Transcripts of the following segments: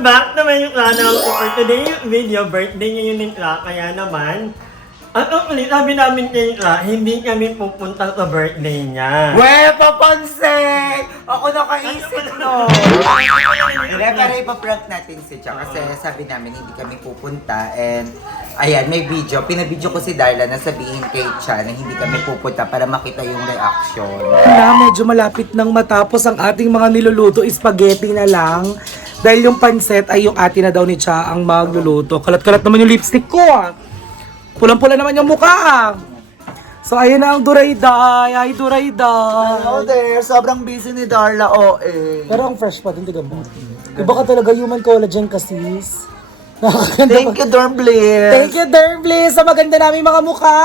Welcome back to my channel. For today's video, birthday niya yung Nikla, kaya naman, actually, sabi namin kay Nikla, hindi kami pupunta sa birthday niya. Well, papansin! Ako nakaisip no. Hindi, pero ipaprank natin si Cha kasi sabi namin hindi kami pupunta and ayan, may video. Pinabidyo ko si Darla na sabihin kay Cha na hindi kami pupunta para makita yung reaction. Na medyo malapit nang matapos ang ating mga niluluto, spaghetti na lang. Dahil yung pansit ay yung ate na daw ni Cha ang magluluto. Kalat-kalat naman yung lipstick ko ah. Pulang-pula naman yung mukha ah. So ayun na ang Durayday. Ay Durayday. Hello there, sobrang busy ni Darla Pero ang fresh pa din, tignan mo. Iba ka talaga, human collagen ka sis. Nakakaganda Thank you, Dorm Bliss. Thank you, Derbliss, sa maganda namin mga mukha.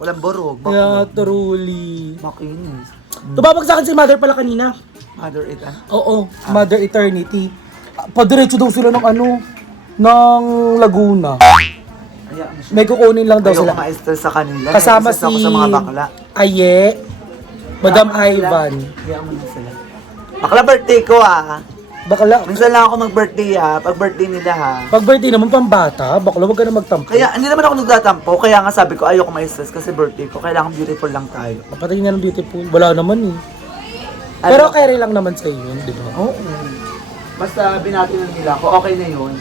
Walang borog. Yeah, truly. Makinis. Tumawag sa akin si Mother pala kanina. Mother it Oo, Mother Eternity. Padiretso daw sila ng ng Laguna. May kukunin lang daw Ayaw sila. ko ma-stress sa kanila. Kasama Nai-stress ako si sa mga bakla. Aye, Madam Ivan. Ayaw mo na sila. Bakla birthday ko ah. Bakla, Minsan lang ako mag-birthday ah. Pag birthday nila ha. pag birthday naman pambata, bakla wag ka na magtampo. Kaya hindi naman ako nagtatampo. Kaya nga sabi ko ayoko ma-stress kasi birthday ko. Kailangan beautiful lang tayo. Kapatid niya ng beautiful. Wala naman eh. Pero carry lang naman sa iyo, di ba? Oo. Basta binati lang nila ako. Okay na yun.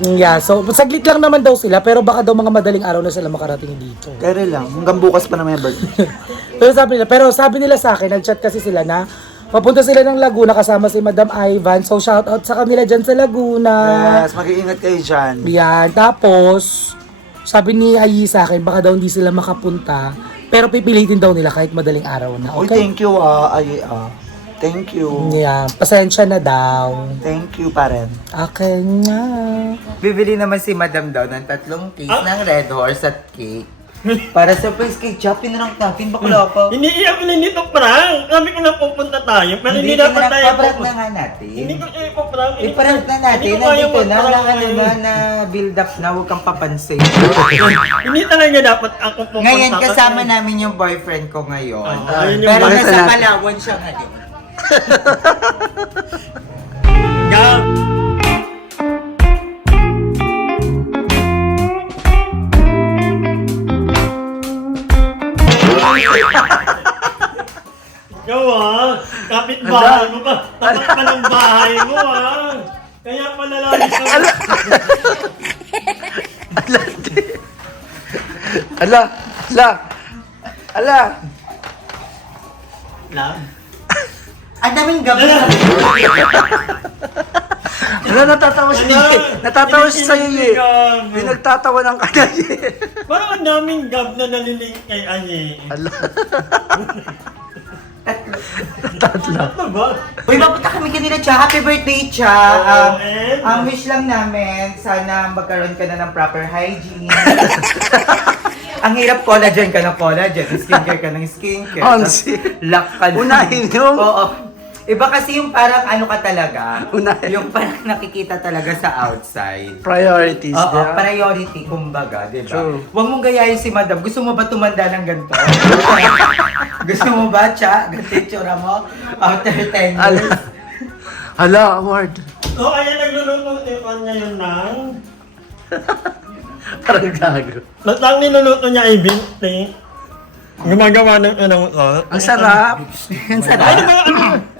Yeah, so saglit lang naman daw sila, pero baka daw mga madaling araw na sila makarating dito. Carry lang. Hanggang bukas pa na may birthday. Pero sabi nila sa akin, nag-chat kasi sila na papunta sila ng Laguna kasama si Madam Ivan. So shout out sa kanila dyan sa Laguna. Yes, mag-iingat kayo dyan. Yan, tapos sabi ni Ayi sa akin, baka daw hindi sila makapunta, pero pipilitin daw nila kahit madaling araw na. Uy, Okay? thank you Thank you. Yeah, pasensya na daw. Thank you pa rin. Okay nga. Bibili naman si Madam daw ng 3 case ng Red Horse at cake. Para surprise kay Chapin na lang natin, bakla pa. Hindi iyak na nito prank. Sabi ko na pupunta tayo, pero hindi dapat tayo Prank na pupunta. nga natin. Hindi ko ipaprank. I-prank na natin, nandito na, wala ka naman na build up na, huwag kang papansin. Hindi talaga dapat ako pupunta. Ngayon, kasama namin yung boyfriend ko ngayon. ayun yung Pero boyfriend nasa natin. Palawan siya ngayon. Gab. Ikaw kapit-bahay mo ka. Tapat pa ng bahay mo Kaya pala lagi ka. Ala! Love. Ang daming gabi sa natatawa siya. Natatawa siya sa'yo eh. Pinagtatawa ng kanay eh. Parang ang daming gab na nalilink kay Anye. Tatlo ba? Uy, mapunta kami kanina, Cha. Happy birthday, Cha. and? Ang wish lang namin, sana magkaroon ka na ng proper hygiene. Ang hirap collagen ka ng collagen, skincare ka ng skincare. Honestly. Lock ka na. Unahin yung- Oo. Iba kasi yung parang ano ka talaga, Unahin. yung parang nakikita talaga sa outside. Priorities. Oo, yeah. priority kumbaga, di ba? True. Huwag mong gayahin si Madam. Gusto mo ba tumanda ng ganito? Gusto mo ba, Cha? Ganito yung tsura mo? After 10 years? Hala, award. So, kaya nagluluto si Juan ngayon ng... Parang gago. Basta ang niluluto niya ay binti. Gumagawa ng unang Ang sarap. Ang sarap. Ano ba?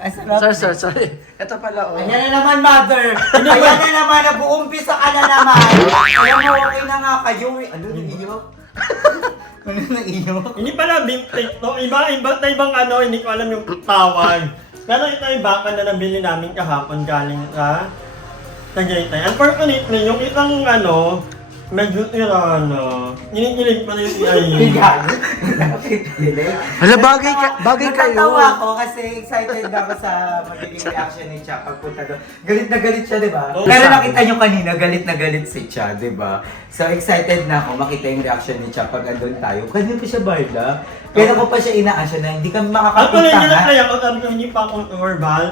Ang sarap. Sorry. Ito pala, oh. Ayan na naman, Mother. Ayan na naman. Nag-uumpisa ka na naman. Ayan mo, okay na nga kayo. Ano, nag-iyo? Ano, nag-iyo? Hindi pala binti. No, ibang hindi ko alam yung tawag. Pero ito yung baka na nabili namin kahapon galing sa Tagaytay. Unfortunately, yung isang medyo tirano. Ginigilig pa rin si Ayi. Hala, bagay kayo. Natatawa ako kasi excited na ako sa magiging reaction ni Cha pagpunta doon. Galit na galit siya, di ba? Oo. Pero nakita nyo kanina, galit na galit si Cha, di ba? So excited na ako makita yung reaction ni Cha pag andun tayo. Kanina pa siya, Barda. Pero ko pa siya inaasya na hindi kami Actually, makakapunta hindi na nga. kaya ko sabi ko hindi pa ako verbal.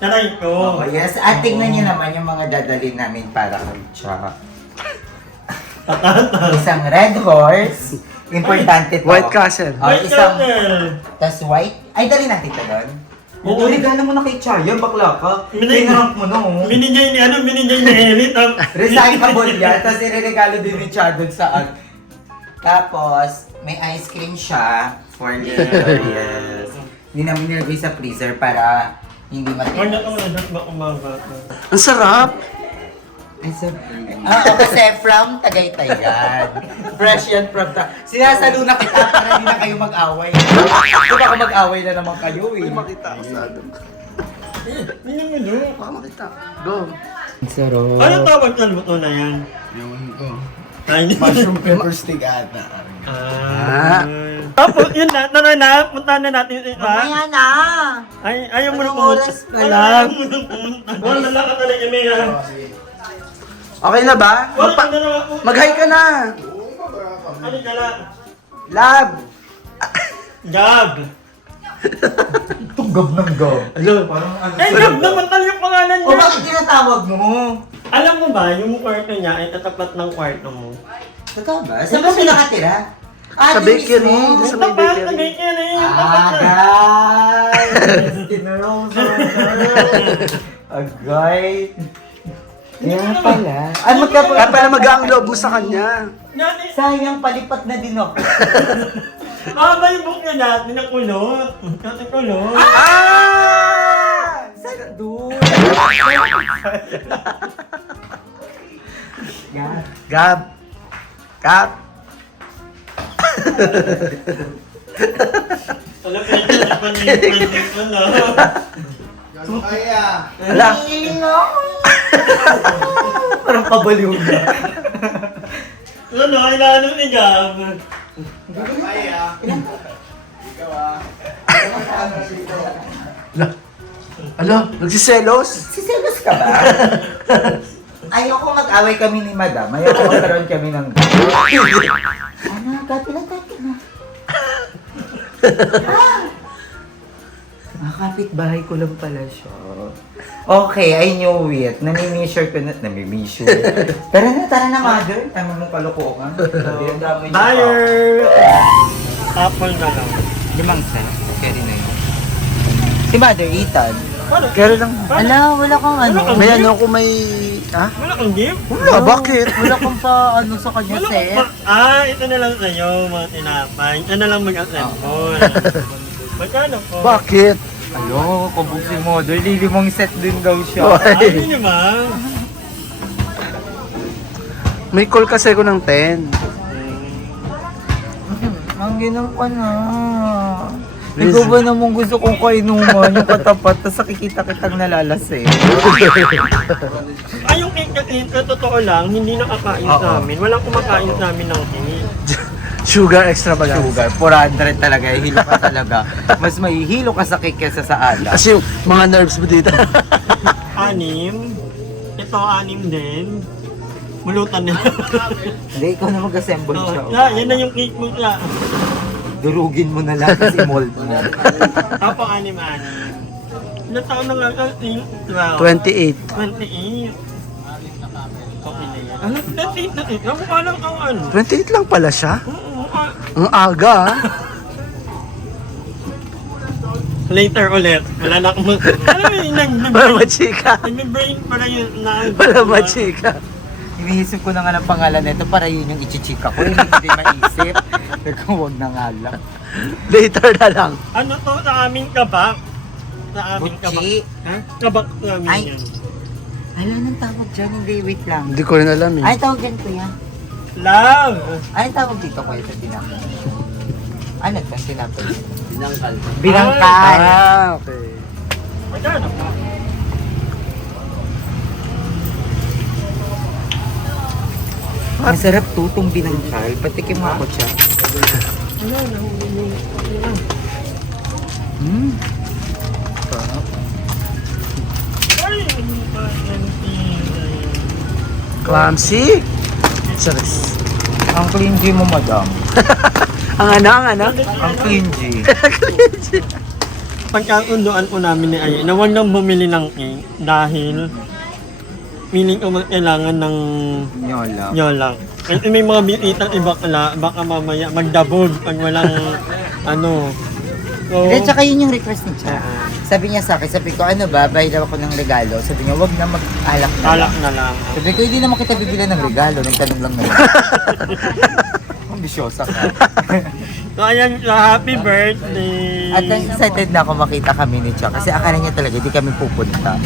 Taray ko. Oh, yes. At tingnan niyo naman yung mga dadalhin namin para kay Cha. Isang Red Horse. Importante to. White Castle. Oh, White isang... Castle. Tas white. Ay, dali natin ito doon. Oo, regalo mo na kay Chaya, bakla ka. Pinarang mo na, oh. Binigay ni Elit. Recyclable yan, tapos ireregalo din ni Chad dun saan. Tapos, may ice cream siya for later, yes. Hindi namin nilagay sa freezer para hindi Kanya matigas. ko na, ba umaga. Ang sarap. Kasi from Tagaytay yan. Fresh yan from Sinasalo na kita para hindi na kayo mag-away. Kung baka mag-away na naman kayo eh. Makita ako sa ano. Tingnan mo doon. Baka makita. Go. Sarap. Ano tawag na luto na yan? Ewan ko. Ay, Mushroom pepper stick ata. Ah. Tapos, yun na, tara na, punta na natin yung iba. Mamaya na! Ay, ayaw mo na Anong pumunta. oras pa lang? Ayaw mo na pumunta. Wala lang ka talaga, Mia. Okay na ba? Wala ka na naman pumunta. Mag-hi ka na. Ano ka na? Lab. Gab. Tunggab ng gab. Ano? Eh, Gab naman talaga yung pangalan O niya. bakit tinatawag mo? Alam mo ba, yung kwarto niya ay katapat ng kwarto mo. Totoo ba? Saan ba siya nakatira? Sa bakery. mismo? Sa may Tapat, bakery. nagay ka na yung Ah, tapat na. guys! Tinarosa. Agay. Kaya pala. Ano Kaya pala mag-aang loob mo sa kanya. Dati, Sayang palipat na din ako. may book niya dati na kulot. Dati kulot. Ah! Saan doon? Yan. Gab. Gab. Alam ko yung kalipan niyo na. Kaya. Ala. Nangiling ako. Parang pabaliw na. Ano, kailangan ni Gab. Kaya. Ikaw ah. Ano? Nagsiselos? Siselos ka ba? Ayoko mag-away kami ni Madam. Ayoko magkaroon kami ng... Ano? Gati na. Kapit-bahay ko lang pala siya. Okay, I knew it. Nami-measure ko na. Nami-measure. Tara na, mother. Tama mong kalokohan. Buyer! Apple na lang. 5 cents. Carry na yun. Si Mother Ethan. Kaya lang. Ala, wala kang ano. May ano ko may... Ha? Wala kang gift? Wala, bakit? Wala kang pa ano sa kanya Wala set. kang ito na lang sa'yo, mga tinapay. Ito na lang mag-assemble. Magkano po? Bakit? Alo, kabog si Mother. Lilimang set din daw siya. Ay, hindi naman. May call kasi ako ng 10. Ang ginam ka na. Ikaw ba naman gusto kong kainuman yung katapat tapos nakikita kitang nalalasing? Ay, yung cake kasi, sa totoo lang, hindi nakakain sa amin. Walang kumakain sa amin ng cake. Sugar extravagance. Sugar, 400 talaga. Hilo ka talaga. Mas mahihilo ka sa cake kesa sa ala. Kasi yung mga nerves mo dito. 6. Ito, 6 din. Mulutan nila. Hindi, ikaw na mag-assemble siya. Yan na yung cake mo siya. Durugin mo na lang kasi mold mo. Tapos 6. Ilang taon na nga? 28. 28. Okay na yan. Ano? 28 na cake? Mukha lang ang ano. 28 lang pala siya? Oo, Ang aga ah. later ulit. Wala na akong alam mo yun, Wala machika. nag-brain para yun na. Wala machika. Iniisip ko na nga ng pangalan nito para yun yung ichichika ko. Hindi ko din maisip. Pero huwag na nga lang. Later na lang. Ano to sa aming kabak? Sa aming kabak. Butchi. Ha? Kabak namin Ay. yan. Alam nang tawag dyan. Hindi, wait lang. Hindi ko rin alam eh. Ay, tawag dyan kuya. Love! Ay, tawag dito kuya sa tinapay. Ano ito? Tinapay. Binangkal. Binangkal. Ah, okay. Magkano pa? Masarap to itong binangkal. Patikim mo ako siya. Ay, Clumsy. Charis. Ang clingy mo, madam. Ang ano? Ang clingy. pagkakunduan po namin ni Ay na wag nang bumili ng cake dahil feeling ko kailangan ng Nyola. yolang. Kasi may mga bititang ibakla, baka mamaya magdabog pag walang ano. So, At saka yun yung request ni Cha. Sabi niya sa akin, sabi ko, ano ba, bayad ako ng regalo. Sabi niya, wag na mag-alak na Alak lang. na lang. Sabi ko, hindi naman kita bibili ng regalo. Nagtanong lang naman. Ambisyosa ka. So ayan, happy birthday! At excited na ako makita kami ni Cha. Kasi akala niya talaga, di kami pupunta.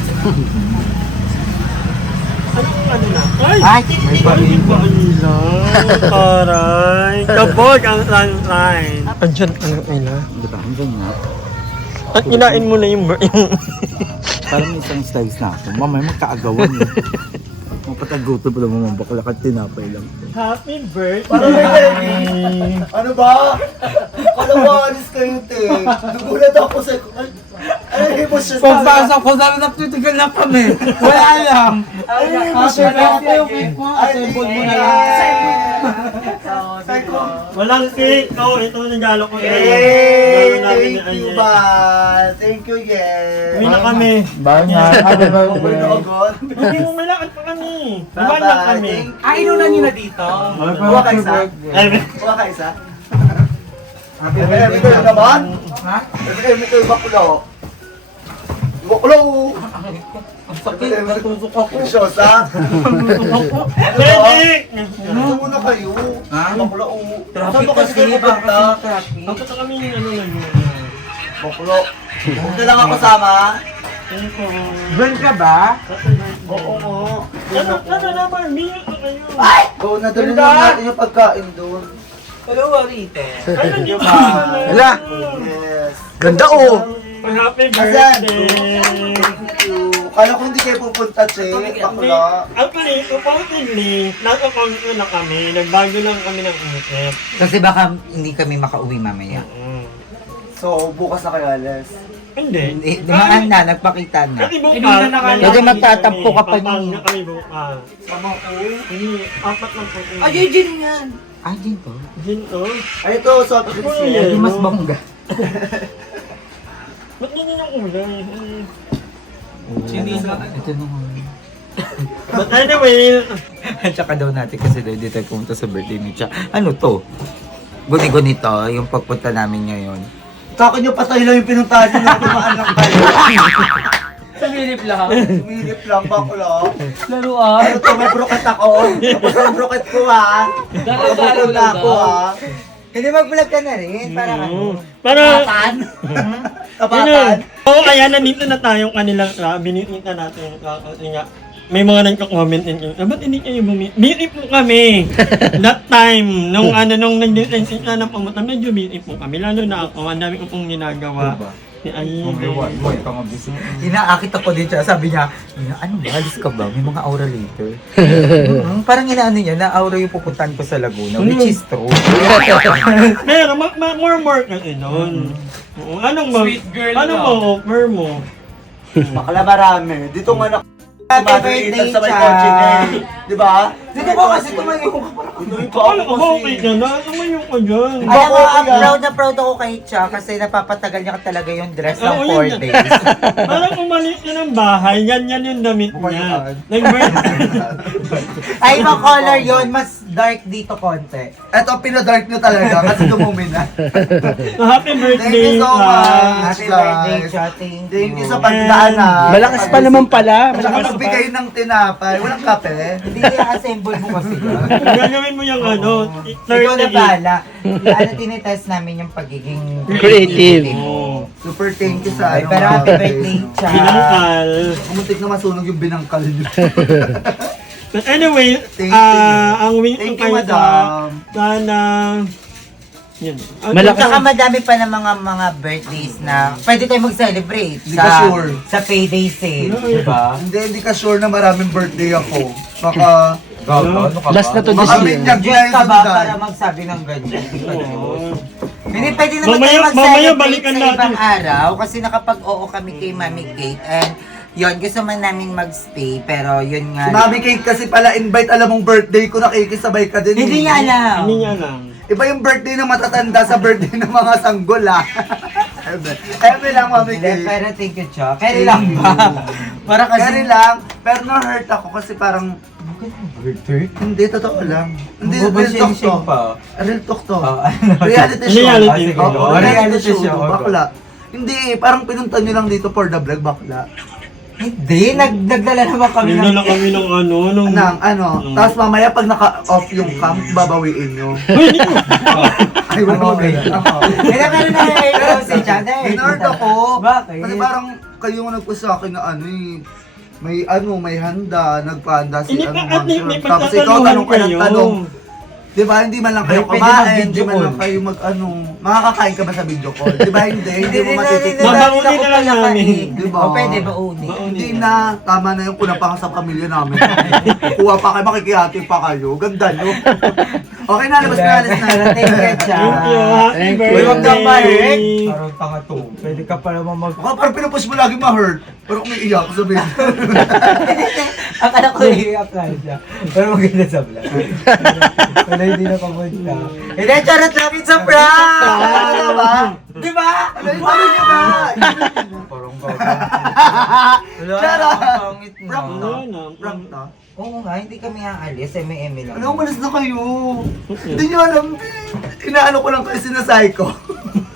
Ano na? Ay! Ay, may baril pa. Taray! Kabog ang sunshine! Andyan, ano ila? Di ba, hanggang nga. At kinain mo na yung Parang may isang slice na ako. Mamay, magkaagawan eh. Mapataguto pa naman mga bakla at tinapay lang. Happy birthday! Parang may Ano ba? Alam mo, alis kayo, te. Nagulat ako sa... Ano yung emosyon Pagpasok ko, sabi nagtitigal na kami. Wala lang. Ano yung emosyon natin? Ay, Assemble mo na Walang cake! Oh, ito ang regalo ko. Yay! Gawin natin ni Thank you, Anye. ba? Thank you, yes. Uwi na kami. Bye nga. Happy Uwi na agad. Hindi mo malakad pa kami. Diba lang Bye-bye. kami? Thank you. Ay, inunan niyo na dito. Kuha ka isa. Ay, Kuha ka isa. Happy birthday naman. Ha? Happy birthday, baklo. Baklo! Ang sakit, natusok ako. Syosa. Cake! Ano muna kayo? Ha? Baklo. Traffic Saan ba kasi kayo kasi, baka pupunta? traffic. Bakit kami ano na yun? Baklo. Huwag lang ako kasama. Thank you. Burn ka ba? Oo mo. Ano naman? Biyak ka kayo. Oo, nadali lang natin yung pagkain doon. Hello, Arite. Ay, nandiyo ba? Wala. Yes. Ganda oh. Happy Asan? birthday! Thank you. Kala ko hindi kayo pupunta, Che. Bakla. Actually, supposedly, nasa konto na kami. Nagbago lang kami ng isip. Kasi baka hindi kami makauwi mamaya. So, bukas na kayo, Ales. Hindi. Hindi, dumaan na, nagpakita na. Kasi bukas, Inulan na kami. Kasi magtatampo ka pa Papag niya. na kami bukas. Sama ko. Hindi, apat lang po. Gin yan. Ay, gin to? Gin to? Ay, ito, soft drinks Ano yan. yan? Mas bongga. Ba't ganyan yung kulay? Sinisa. Ito naman. But anyway, At saka daw natin kasi daw dito tayo pumunta sa birthday ni Cha. Ano to? Guni-guni to, yung pagpunta namin ngayon. Takot nyo patay lang yung pinuntahan nyo na tumaan lang kayo. Sumilip lang. Sumilip lang, bakla. Laruan. Ano to, may broket ako. Tapos ang broket ko, ha. Dalo-dalo Nakabukod na lang ako, daw. ha. Hindi mag-vlog ka na rin, para ano. para... Tapatan. Yun. Tapatan. Oo, kaya nandito na tayong kanilang bininita natin. Kasi nga, may mga nagko-comment din kayo, ba't hindi kayo busy po kami. That time, nung nag-design na ng pumunta, medyo busy po kami. Lalo na ako, ang dami ko pong ginagawa. Ni Inaakit ako dito, sabi niya, ano ba, alis ka ba? May mga aura later. Parang inaano niya, na-aura yung pupuntahan ko sa Laguna, which is true. Pero, more kasi doon. Oo, anong Sweet girl anong ka. offer mo? Bakla marami. Dito nga na... Happy birthday, sa may Cha. kotse eh. Di ba? Dito ko kasi tumayo ko. Tuloy pa Akala ako ko okay kasi. ka na, tumayo ka dyan. Alam mo, Bakit yan? proud na proud ako kay Cha kasi napapatagal niya talaga yung dress ng Oo, yun 4 yan. days. Parang umalis ka ng bahay, yan yung damit niya. Nag-birthday. Ay, ibang color yon, mas dark dito konti. Eto, pinadark nyo talaga kasi dumumi na. So, happy birthday. Thank you so much. Happy birthday, Cha. Thank Thank you. you sa pagdaanan. Malakas pa naman pala. At saka Malakas pa. nagbigay ng tinapay. Walang kape. Hindi i-assemble mo kasi. Gagawin mo yung ano, Ikaw na 38. bahala. Ano, tinitest namin yung pagiging Creative. Oh, Super thank you sa Ay, pero happy birthday, Cha. binangkal. Kumuntik na masunog yung binangkal nyo. But anyway, Thank you. ang win Thank ko you, kayo madam. sana, yun. Malakas. Saka madami pa ng mga birthdays na pwede tayo mag-celebrate Hindi ka sure. sa payday sale, di ba? Hindi ka sure na maraming birthday ako. Baka... Ano ka Last na to this Baka year. binyag na Diyan yung ka ba sundan. para magsabi ng ganyan? Hindi pa sure. Oh. Hindi, pwede naman Mamaya- tayo mamaya mag-celebrate balikan sa natin. ibang araw kasi nakapag-oo kami kay Mami Kate and yun, gusto man namin mag-stay pero yun nga. Si Mami Kate kasi pala invite, alam mong birthday ko, nakikisabay ka din. Hindi eh. niya alam. Hindi niya alam. Iba yung birthday ng matatanda sa birthday ng mga sanggol ah. Ebe lang, Mami Hindi, Kate. pero thank you, Cha. Carry lang ba? Para kasi... Carry lang, pero na-hurt ako kasi parang, Birthday? hindi, totoo lang. Hindi, Ano ba real talk to. shame pa? Real talk to. Oh, ano? Reality show. Reality Oo, show. reality Reality show. show. Bakla. Hindi, parang pinunta nyo lang dito for the vlog, bakla. Hindi, nagdala naman kami ng... Nagdala kami ng ano, nung... Nang ano, tapos mamaya pag naka-off yung cam, babawiin nyo. Uy, hindi ko. Ay, wala Okay. Kaya meron na ikaw si Chana eh. Inord ako. Bakit? Kasi parang kayo nga nagpo sa akin na ano eh. May handa, nagpahanda si Hindi ano, pa, at Ma'am may Sir. Tapos ikaw tanong ka ng kayo. tanong. Di ba, hindi man lang kayo Pwede kumain, mag-video hindi man call. lang kayo mag-ano. Makakakain ka ba sa video call? Di ba, hindi mo matitikman. Mabauni na lang namin. Di ba? O pwede ba uni? Hindi na, tama na yung kulang pa ka sa pamilya namin. Kuha pa kayo, makikihati pa kayo. Ganda nyo. Okay na, labas na, alis na. Thank you, Cha. Thank you. Happy Thank you. birthday. Huwag kang balik. Parang tanga to. Pwede ka pala mag... Baka parang pinupush mo lagi ma-hurt. Parang umiiyak sabihin. Akala ko iiyak ka siya. Pero maganda sa vlog. Wala hindi na kapunta. Hindi, charot lang yun sa prank! Ano ba? Di ba? Ano nyo ba? Parang gaga. Wala Charot! ang pangit na. Prank na? Wala na. Prank na? Oo nga, hindi kami aalis. M&M lang. Ano, umalis na kayo. Hindi nyo alam. Inaano ko lang kayo sinasay ko.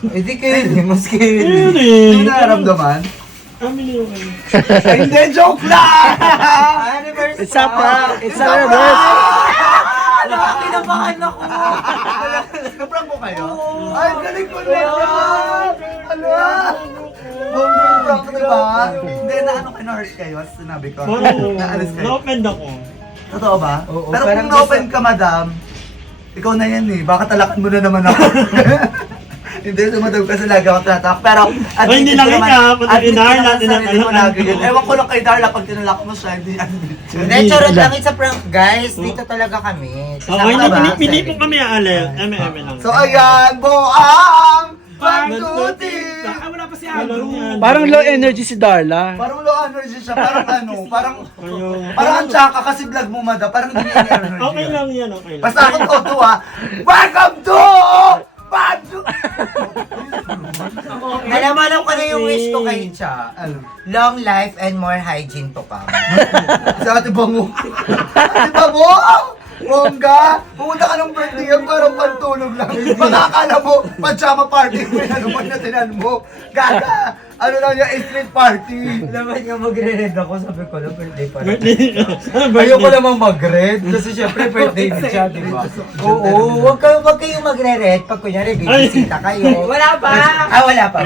Hindi kayo, hindi mas kayo. Hindi Hindi. nyo naramdaman. Family okay. Ay, hindi, joke lang! Anniversary! It's a prank! It's a reverse! Ano, kinabahan ako! Naprank mo kayo? Ay, galing ko na yan! Ano? Bonggang prank, diba? Hindi, naano kayo, na-hurt kayo. Sinabi ko. Parang, Naalis kayo. na-offend ako. Totoo ba? Oo, Pero parang kung na-open ka, madam, ikaw na yan eh. Baka talakan mo na naman ako. Hindi, sumadog kasi lagi ako tinatak. Pero, Ay, hindi lang ikaw, pati kay Darla, tinatalakan ko tinatalakan lagi yun. ko. Ewan ko lang kay Darla, pag tinalak mo siya, hindi yan. Hindi, charot lang yun sa prank, guys. Dito talaga kami. Okay, Tama ba? hindi po kami aalis. M&M lang. So, ayan, buang pagtuti! Ah, wala pa si Walang yan. Parang low energy si Darla. Parang low energy siya, parang ano, Ayun. parang ang tsaka kasi vlog mo, mada, parang hindi niya energy. Okay lang yan, okay lang. Basta ako to ha. Welcome to Alam ko na yung wish ko kay Cha. Ano? Long life and more hygiene to come. Si Ate Bango. Ate Bango! Bongga! Pumunta ka ng birthday yan, parang pantulog lang. Makakala mo, pajama party mo yan, ano pa natinan mo. Gaga! Ano lang yung street party? Naman nga magre-red ako, sabi ko na birthday pa rin. Birthday. Ano birthday? Ayoko namang mag-red kasi syempre birthday ni Cha, di ba? Oo, wag kayong magre-red pag kunyari bibisita kayo. Wala pa! Wala pa.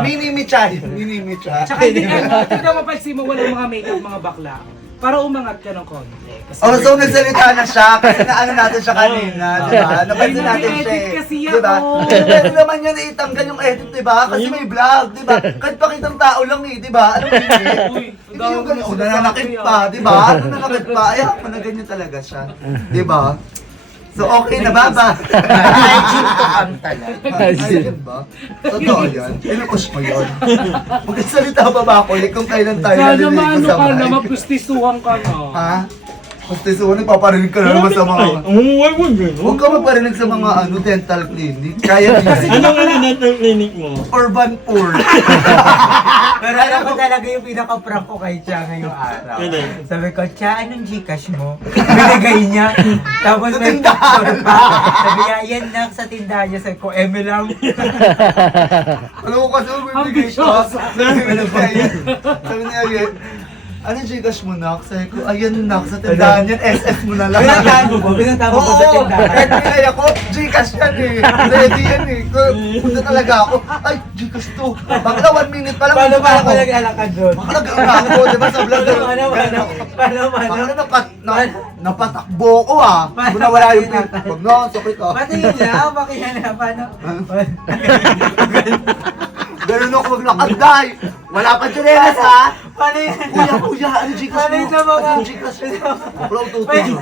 Mini Michay. Mini Michay. Tsaka hindi tignan mo pansin mo walang mga makeup mga bakla. Para umangat ka ng konti. Kasi Oh, so nagsalita na siya kasi naano natin siya kanina, di ba? Napansin natin siya Nag-edit kasi di ba? ako. Pwede naman yan itanggal yung edit, di ba? Kasi may vlog, di ba? Kahit pakitang tao lang eh, di ba? Alam mo yun Hindi yung ganyan, o nananakit pa, di ba? Nananakit pa, ay ako na ganyan talaga siya, di ba? So okay na ba ba? Hygiene to come talaga. Ayun ba? Totoo yan? Pinupush mo yun? Magkasalita pa ba ako? Kung kailan tayo sana naliligo maano sa ka na, mic? magpustisuhan ka na. Ha? Gusto nagpaparinig ka na naman sa mga... Wag mo Huwag ka magparinig sa mga dental clinic. Kaya niya. Anong dental clinic mo? Urban poor. Pero alam ko talaga yung pinaka-prank ko kay Cha ngayong araw. Ano? Sabi ko, Cha, anong Gcash mo? Binigay niya. Tapos Sa may tindahan. picture pa. Sabi niya, yan lang sa tindahan niya. Sabi ko, Eme lang. Alam mo kasi bibigay ka. Sabi niya, yan. Anong Gcash mo, Nak? Sabi ko, ayan, Nak, sa tindahan yan, SS mo na lang. Pinatago ko sa Oo, tindahan. kahit pinaya ko, Gcash yan eh. Ready yan eh. Punta talaga ako, ay, Gcash to. Bakla 1 minute pa lang. Paano punta ba ako ako. naglalakad doon? Baka nag-ano ako, di ba, sa vlog. Paano? Baka napatakbo ko ah. Paano? Muna wala yung pin. Huwag na, sakit ah. Pati yun na, bakit na, paano? Ganun ako maglakad, day. Wala pa chinelas ha. Paano yan? Kuya, ano Gcash Paano mo? yun sa mga... Ano Gcash mo? Bakla, tuto. Wait.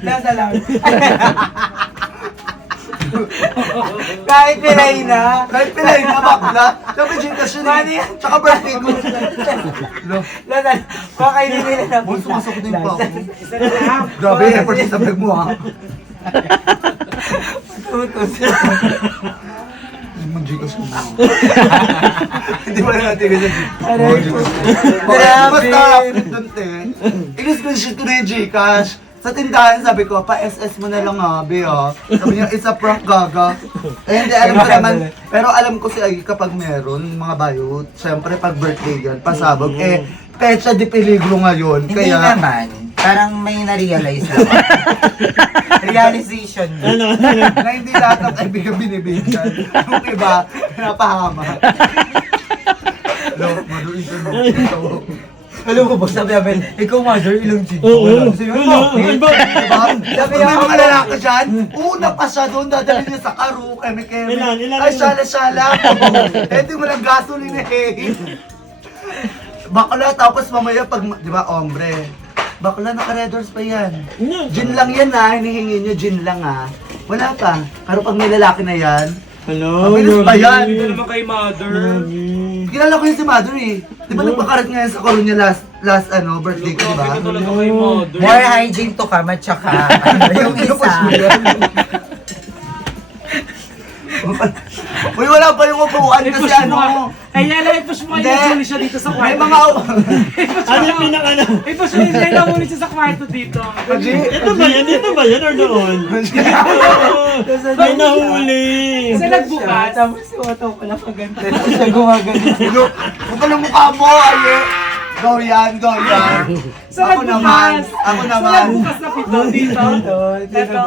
Nasa lang. Kahit nilay na. Kahit pilay na bakla. Sabi Gcash yun Paano eh. yan? Tsaka birthday ko. Lasa, baka hindi nila na. Boy, sumasakot din pa ako. Isa na lang. Grabe, effort sa vlog mo ha. Tutos. Yung Gcash mo. Hindi pa rin natin ganyan. Aray. Gcash mo. Grabe. Basta, doon te. I-screenshot ko na yung Gcash. Sa tindahan, sabi ko, pa-SS mo na lang ha, Be, ha. Sabi niya, it's a prank, gaga. Eh, hindi, alam ko naman. Pero alam ko si Ay, kapag meron, mga bayot, syempre, pag birthday yan, pasabog, pecha de peligro ngayon. Hindi Kaya, naman. Parang may na-realize lang. Realization. Ano? na hindi lahat ng kaibigan binibigyan. Yung iba, napahama. Hello, maduin ka mo. Alam mo ba, sabi namin, ikaw mother, ilang chin? Oo. Sabi Ano? mo, Ano ba? Diba? Sabi May ako, mga lalaki dyan, una pa siya doon, dadalhin niya sa karo, keme-keme. Ilan? Ay, syala-syala. Eh, di mo lang gasoline eh. Bakla, tapos mamaya pag, di ba, ombre. Bakla, naka-red doors pa yan. Gin lang yan ha, hinihingi nyo, gin lang ha. Wala pa. Pero pag may lalaki na yan, Hello? mabilis pa yan. kay mother. Kilala ko yun si Mother eh. Di ba nagpakarat ngayon sa karoon niya last birthday ko, di ba? Talaga kay mother. more hygiene to come at saka yung isa. Uy, wala pa yung upuan kasi ano. Ay, yala, i-push mo Hindi. kayo Julie siya dito sa May kwarto. mga... Ano yung pinaka-ano? I-push mo kayo muna siya sa kwarto dito. Ito ba yan? Ito ba yan or doon? May nahuli. Kasi nagbukas. Tapos si Otto pala paganda. Siya gumaganda. Huwag ka ng mukha mo, aye. Go yan, go yan. Sa Ako naman, nagbukas. ako Sa naman. nagbukas na pito dito. Ito.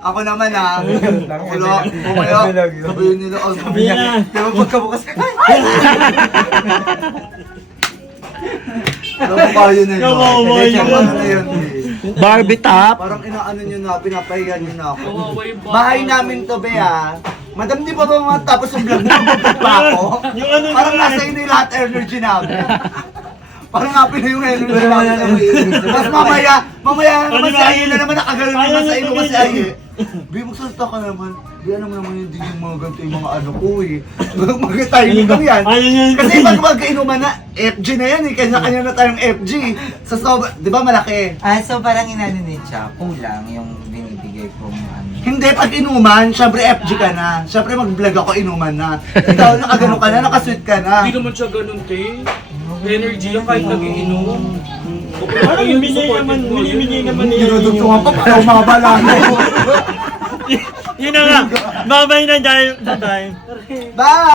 Ako naman ah. Ulo, umayo. Sabihin nila, oh, Sabi niya. di ba pagkabukas ka? Alam mo kayo na yun. Kawawa yun. Ano na yun eh. Barbie top. Parang inaano nyo na, pinapahiyan nyo na ako. Kawawa yung bata. Bahay namin to, be ah. Madam, di ba ba matapos yung vlog na pa ako? Yung ano Parang naman. nasa inyo yung lahat energy namin. Parang happy na yung energy namin. Tapos mamaya naman si Aye na naman nakagano'n naman sa inyo kasi Aye. Bi, magsalita ka naman. Di, alam mo naman hindi yung mga ganito yung mga ano ko eh. Mag-timing lang yan. Ayun yun. Kasi pag magkainuman na, FG na yan eh. Kanya-kanya na tayong FG. Sa di ba malaki? So parang inano ni Cha, kulang yung binibigay kong ano. Hindi, pag inuman, syempre FG ka na. Syempre mag-vlog ako, inuman na. Ikaw, nakagano ka na, nakasweet ka na. Hindi naman siya ganun, te. Energy lang kahit nagiinom. Parang binibigay naman niya. Dinudugtungan pa, parang mga balano. Yun na nga. Babay na dahil sa time. Bye!